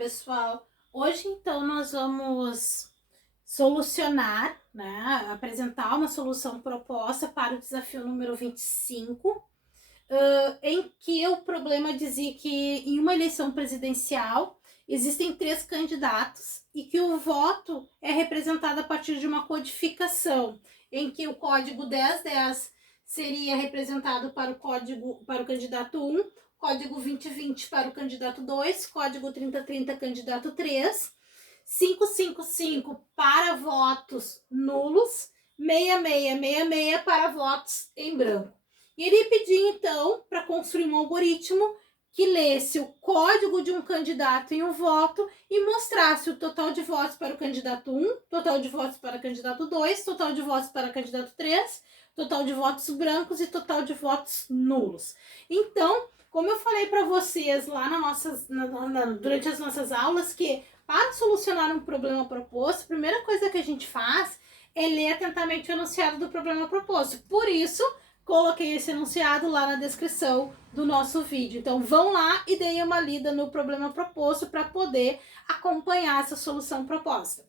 pessoal! Hoje, então, nós vamos solucionar, né, apresentar uma solução proposta para o desafio número 25, em que o problema dizia que em uma eleição presidencial existem 3 candidatos e que o voto é representado a partir de uma codificação, em que o código 1010 seria representado para o candidato 1, código 2020 para o candidato 2, código 3030 candidato 3, 555 para votos nulos, 6666 para votos em branco. E ele pediu, então, para construir um algoritmo que lesse o código de um candidato em um voto e mostrasse o total de votos para o candidato 1, total de votos para o candidato 2, total de votos para o candidato 3, total de votos brancos e total de votos nulos. Então, como eu falei para vocês lá durante as nossas aulas, que para solucionar um problema proposto, a primeira coisa que a gente faz é ler atentamente o enunciado do problema proposto. Por isso, coloquei esse enunciado lá na descrição do nosso vídeo. Então, vão lá e deem uma lida no problema proposto para poder acompanhar essa solução proposta.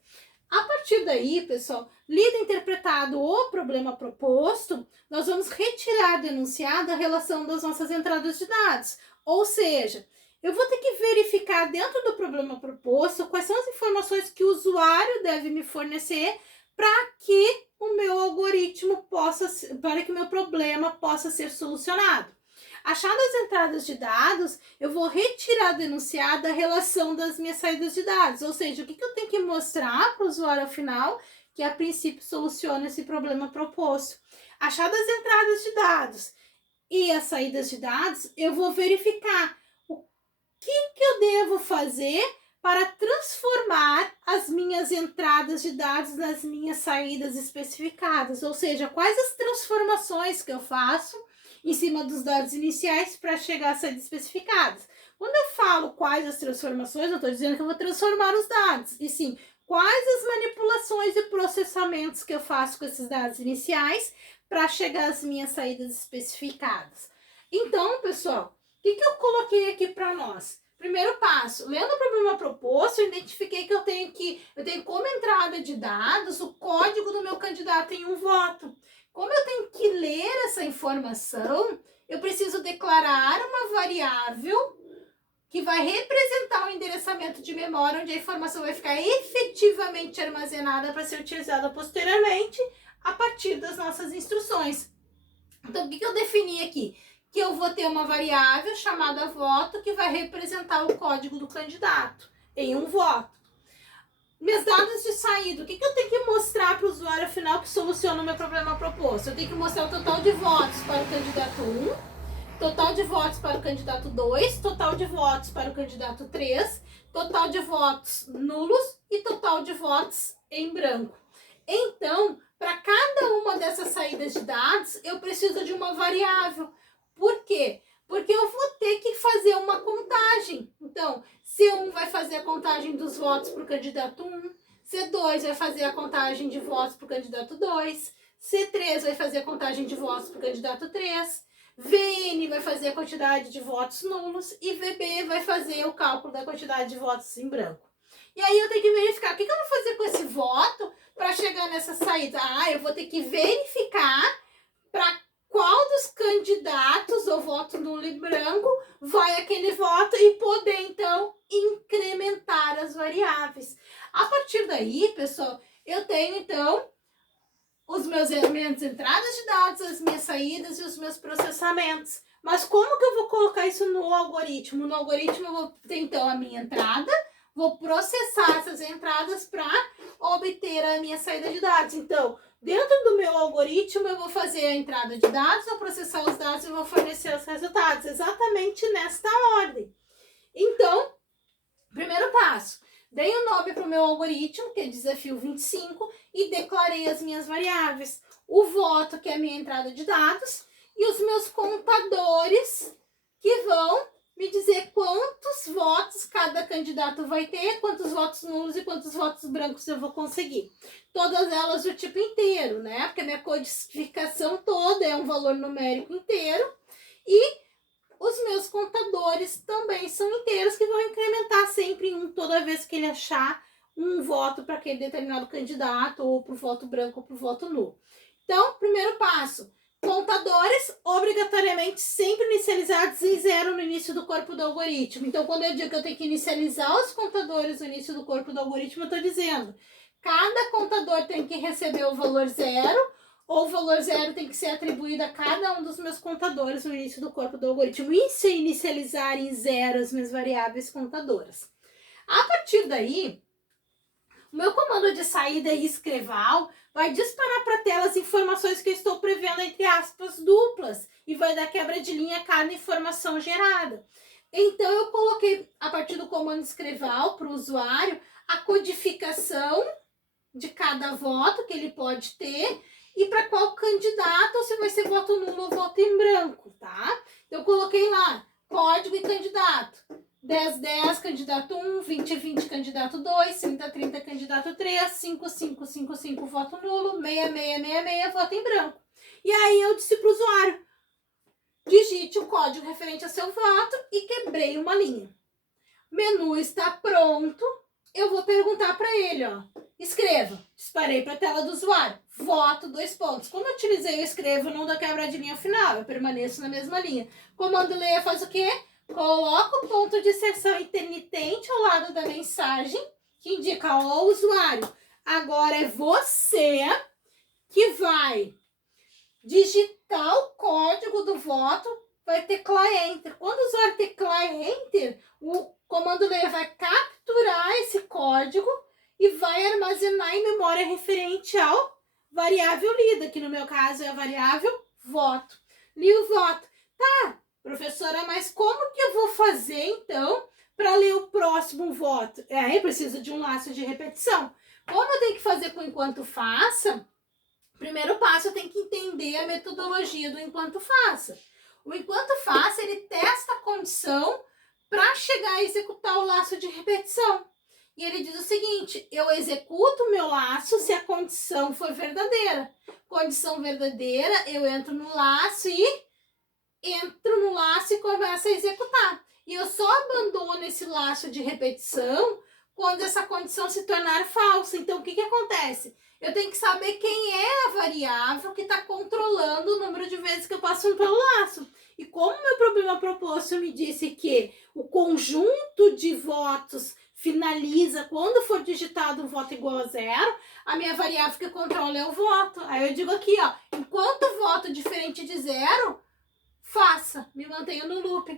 A partir daí, pessoal, lido interpretado o problema proposto, nós vamos retirar do enunciado a relação das nossas entradas de dados. Ou seja, eu vou ter que verificar dentro do problema proposto quais são as informações que o usuário deve me fornecer para que o meu algoritmo para que o meu problema possa ser solucionado. Achadas as entradas de dados, eu vou retirar do enunciado a relação das minhas saídas de dados, ou seja, o que eu tenho que mostrar para o usuário ao final, que a princípio soluciona esse problema proposto. Achadas as entradas de dados e as saídas de dados, eu vou verificar o que eu devo fazer para transformar as minhas entradas de dados nas minhas saídas especificadas, ou seja, quais as transformações que eu faço em cima dos dados iniciais para chegar a saídas especificadas. Quando eu falo quais as transformações, eu estou dizendo que eu vou transformar os dados, e sim, quais as manipulações e processamentos que eu faço com esses dados iniciais para chegar às minhas saídas especificadas. Então, pessoal, o que eu coloquei aqui para nós? Primeiro passo, lendo o problema proposto, eu identifiquei que eu tenho como entrada de dados o código do meu candidato em um voto. Como eu tenho que ler essa informação, eu preciso declarar uma variável que vai representar o endereçamento de memória, onde a informação vai ficar efetivamente armazenada para ser utilizada posteriormente a partir das nossas instruções. Então, o que eu defini aqui? Que eu vou ter uma variável chamada voto que vai representar o código do candidato em um voto. Meus dados de saída, o que eu tenho que mostrar para o usuário final que soluciona o meu problema proposto? Eu tenho que mostrar o total de votos para o candidato 1, total de votos para o candidato 2, total de votos para o candidato 3, total de votos nulos e total de votos em branco. Então, para cada uma dessas saídas de dados, eu preciso de uma variável. Por quê? Porque eu vou ter que fazer uma contagem. Então, C1 vai fazer a contagem dos votos para o candidato 1, C2 vai fazer a contagem de votos para o candidato 2, C3 vai fazer a contagem de votos para o candidato 3, VN vai fazer a quantidade de votos nulos e VB vai fazer o cálculo da quantidade de votos em branco. E aí eu tenho que verificar o que eu vou fazer com esse voto para chegar nessa saída. Eu vou ter que verificar para qual dos candidatos ou voto nulo e branco vai aquele voto e poder, então, incrementar as variáveis. A partir daí, pessoal, eu tenho, então, os meus elementos, entradas de dados, as minhas saídas e os meus processamentos. Mas como que eu vou colocar isso no algoritmo? No algoritmo eu vou ter, então, a minha entrada, vou processar essas entradas para obter a minha saída de dados. Então, dentro do meu algoritmo, eu vou fazer a entrada de dados, vou processar os dados e vou fornecer os resultados, exatamente nesta ordem. Então, primeiro passo, dei o nome para o meu algoritmo, que é desafio 25, e declarei as minhas variáveis. O voto, que é a minha entrada de dados, e os meus contadores, que vão me dizer quantos votos cada candidato vai ter, quantos votos nulos e quantos votos brancos eu vou conseguir. Todas elas do tipo inteiro, né? Porque a minha codificação toda é um valor numérico inteiro. E os meus contadores também são inteiros, que vão incrementar sempre em 1 toda vez que ele achar um voto para aquele determinado candidato, ou para o voto branco ou para o voto nulo. Então, primeiro passo, contadores obrigatoriamente sempre inicializados em 0 no início do corpo do algoritmo. Então, quando eu digo que eu tenho que inicializar os contadores no início do corpo do algoritmo, eu estou dizendo, cada contador tem que receber o valor 0, ou o valor 0 tem que ser atribuído a cada um dos meus contadores no início do corpo do algoritmo. E se inicializar em 0 as minhas variáveis contadoras. A partir daí, o meu comando de saída escreval vai disparar para a tela as informações que eu estou prevendo, entre aspas, duplas, e vai dar quebra de linha a cada informação gerada. Então, eu coloquei, a partir do comando escreval para o usuário, a codificação de cada voto que ele pode ter e para qual candidato, ou se vai ser voto nulo ou voto em branco, tá? Eu coloquei lá, código e candidato. 1010, candidato 1, 2020, candidato 2, 3030, candidato 3, 5555, voto nulo, 6666, voto em branco. E aí eu disse para o usuário, digite o código referente ao seu voto e quebrei uma linha. O menu está pronto, eu vou perguntar para ele, ó, escreva. Disparei para a tela do usuário, voto, 2 pontos. Como eu utilizei o escrevo, não dou quebra de linha ao final, eu permaneço na mesma linha. Comando leia faz o quê? Coloca o ponto de inserção intermitente ao lado da mensagem, que indica ao usuário, agora é você que vai digitar o código do voto, vai teclar Enter. Quando o usuário teclar Enter, o comando leia vai capturar esse código e vai armazenar em memória referente ao variável lida, que no meu caso é a variável voto. Li o voto. Tá, professora, mas como que eu vou fazer, então, para ler o próximo voto? Aí preciso de um laço de repetição. Como eu tenho que fazer com enquanto faça, primeiro passo eu tenho que entender a metodologia do enquanto faça. O enquanto faça, ele testa a condição para chegar a executar o laço de repetição. E ele diz o seguinte, eu executo o meu laço se a condição for verdadeira. Condição verdadeira, eu entro no laço e começo a executar. E eu só abandono esse laço de repetição quando essa condição se tornar falsa. Então, o que acontece? Eu tenho que saber quem é a variável que está controlando o número de vezes que eu passo pelo laço. E como meu problema proposto me disse que o conjunto de votos finaliza quando for digitado um voto igual a 0, a minha variável que controla é o voto. Aí eu digo aqui, ó, enquanto voto diferente de 0, faça, me mantenho no loop.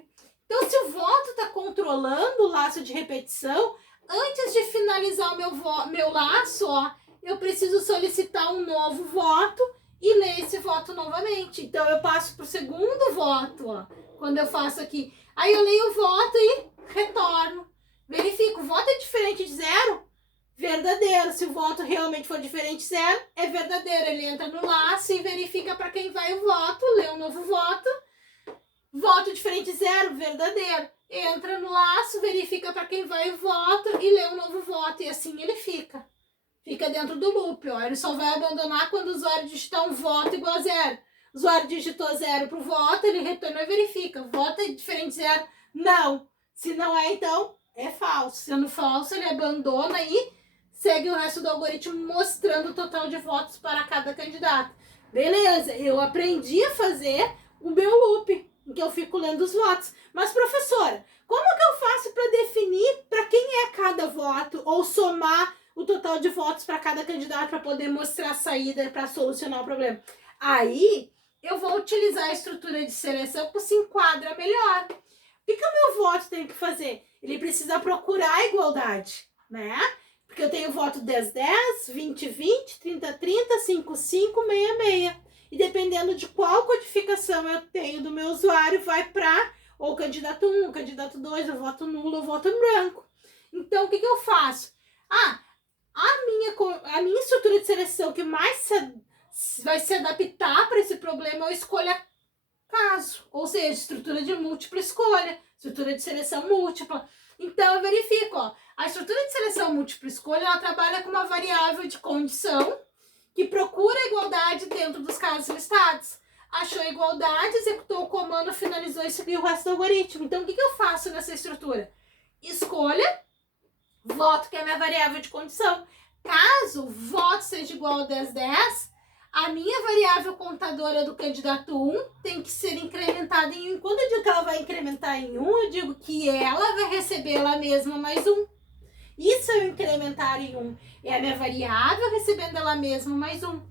Então, se o voto está controlando o laço de repetição, antes de finalizar o meu laço, ó, eu preciso solicitar um novo voto e ler esse voto novamente. Então, eu passo para o segundo voto, ó, quando eu faço aqui. Aí eu leio o voto e retorno. Verifico, o voto é diferente de 0? Verdadeiro. Se o voto realmente for diferente de 0, é verdadeiro. Ele entra no laço e verifica para quem vai o voto, lê um novo voto. Voto diferente de 0, verdadeiro. Entra no laço, verifica para quem vai o voto e lê um novo voto. E assim ele fica. Fica dentro do loop, ó. Ele só vai abandonar quando o usuário digitar um voto igual a 0. O usuário digitou 0 para o voto, ele retorna e verifica. Voto é diferente de 0? Não. Se não é, então, é falso. Sendo falso, ele abandona e segue o resto do algoritmo mostrando o total de votos para cada candidato. Beleza, eu aprendi a fazer o meu loop, em que eu fico lendo os votos. Mas, professora, como que eu faço para definir para quem é cada voto ou somar o total de votos para cada candidato para poder mostrar a saída para solucionar o problema? Aí, eu vou utilizar a estrutura de seleção que se enquadra melhor. O que o meu voto tem que fazer? Ele precisa procurar a igualdade, né? Porque eu tenho voto 1010, 2020, 3030, 5566. E dependendo de qual codificação eu tenho do meu usuário, vai para ou candidato 1, candidato 2, o voto nulo, o voto em branco. Então, o que eu faço? A minha estrutura de seleção que mais vai se adaptar para esse problema é a escolha caso, ou seja, estrutura de múltipla escolha, estrutura de seleção múltipla. Então, eu verifico, ó, a estrutura de seleção múltipla escolha, ela trabalha com uma variável de condição que procura a igualdade dentro dos casos listados. Achou a igualdade, executou o comando quando finalizou isso aqui o resto do algoritmo. Então, o que eu faço nessa estrutura? Escolha, voto, que é a minha variável de condição. Caso voto seja igual a 10, 10, a minha variável contadora do candidato 1 tem que ser incrementada em 1. Quando eu digo que ela vai incrementar em 1, eu digo que ela vai receber ela mesma mais 1. Isso é o incrementar em 1. É a minha variável recebendo ela mesma mais 1.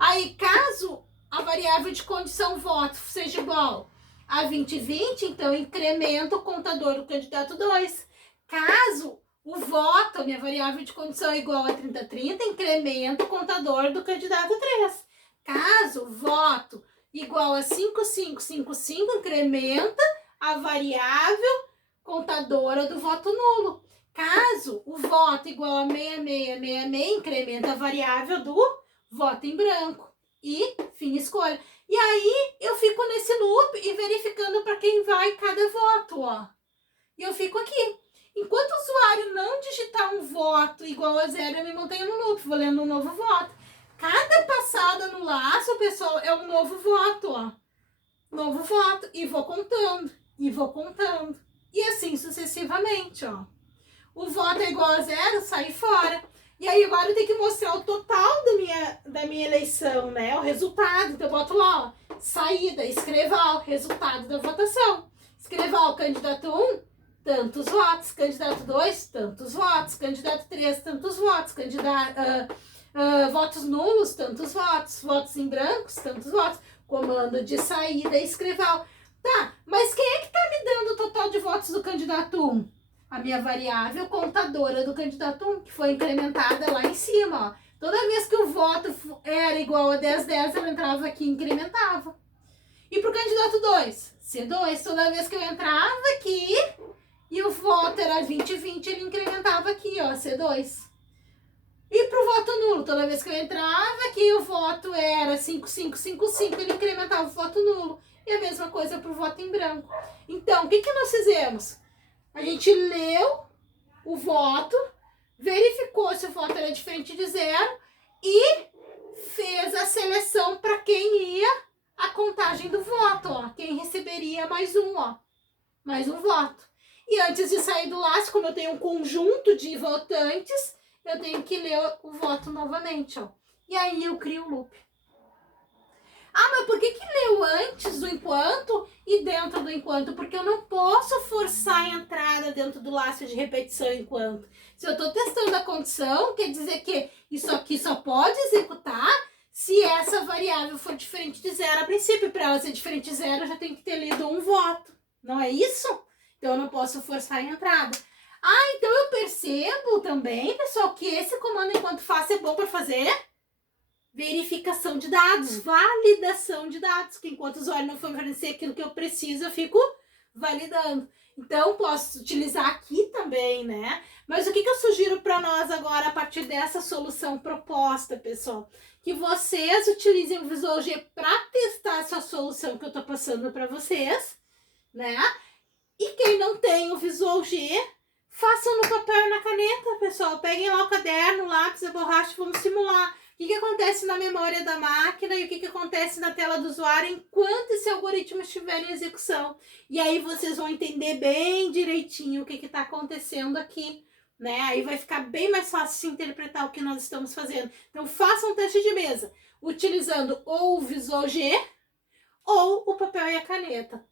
Aí, caso a variável de condição voto seja igual a 20, 20, então eu incremento o contador do candidato 2. Caso o voto, a minha variável de condição é igual a 30, 30, incremento o contador do candidato 3. Caso voto igual a 5, 5, 5, 5, incrementa a variável contadora do voto nulo. Caso o voto igual a 66, 66, incrementa a variável do voto em branco. E fim, escolha. E aí eu fico nesse loop e verificando para quem vai cada voto, ó. E eu fico aqui. Enquanto o usuário não digitar um voto igual a 0, eu me mantenho no loop, vou lendo um novo voto. Cada passada no laço, pessoal, é um novo voto, ó. Novo voto. E vou contando. E vou contando. E assim sucessivamente, ó. O voto é igual a 0, sai fora. E aí agora eu tenho que mostrar o total da minha eleição, né? O resultado. Então eu boto lá, ó. Saída, escreva o resultado da votação. Escreva o candidato 1, tantos votos. Candidato 2, tantos votos. Candidato 3, tantos votos. Candidato... votos nulos, tantos votos. Votos em brancos, tantos votos. Comando de saída, escreval. Tá, mas quem é que tá me dando o total de votos do candidato 1? A minha variável contadora do candidato 1, que foi incrementada lá em cima, ó. Toda vez que o voto era igual a 10, 10, ela entrava aqui e incrementava. E pro candidato 2, C2, toda vez que eu entrava aqui e o voto era 20, 20, ele incrementava aqui, ó, C2. E pro voto nulo, toda vez que eu entrava aqui, o voto era 5, 5, 5, 5, ele incrementava o voto nulo. E a mesma coisa pro voto em branco. Então, o que nós fizemos? A gente leu o voto, verificou se o voto era diferente de 0 e fez a seleção para quem ia a contagem do voto, ó. Quem receberia mais um, ó. Mais um voto. E antes de sair do laço, como eu tenho um conjunto de votantes, eu tenho que ler o voto novamente, ó. E aí eu crio o loop. Ah, mas por que leu antes do enquanto e dentro do enquanto? Porque eu não posso forçar a entrada dentro do laço de repetição enquanto. Se eu estou testando a condição, quer dizer que isso aqui só pode executar se essa variável for diferente de 0 a princípio. Para ela ser diferente de 0, eu já tenho que ter lido um voto. Não é isso? Então eu não posso forçar a entrada. Ah, então eu percebo também, pessoal, que esse comando enquanto faço é bom para fazer verificação de dados, validação de dados, que enquanto o usuário não for fornecer aquilo que eu preciso, eu fico validando. Então, posso utilizar aqui também, né? Mas o que eu sugiro para nós agora, a partir dessa solução proposta, pessoal? Que vocês utilizem o Visual G para testar essa solução que eu estou passando para vocês, né? E quem não tem o Visual G, façam no papel e na caneta, pessoal. Peguem lá o caderno, lápis, a borracha, vamos simular. O que acontece na memória da máquina e o que acontece na tela do usuário enquanto esse algoritmo estiver em execução. E aí vocês vão entender bem direitinho o que está acontecendo aqui, né? Aí vai ficar bem mais fácil se interpretar o que nós estamos fazendo. Então façam um teste de mesa, utilizando ou o Visual G ou o papel e a caneta.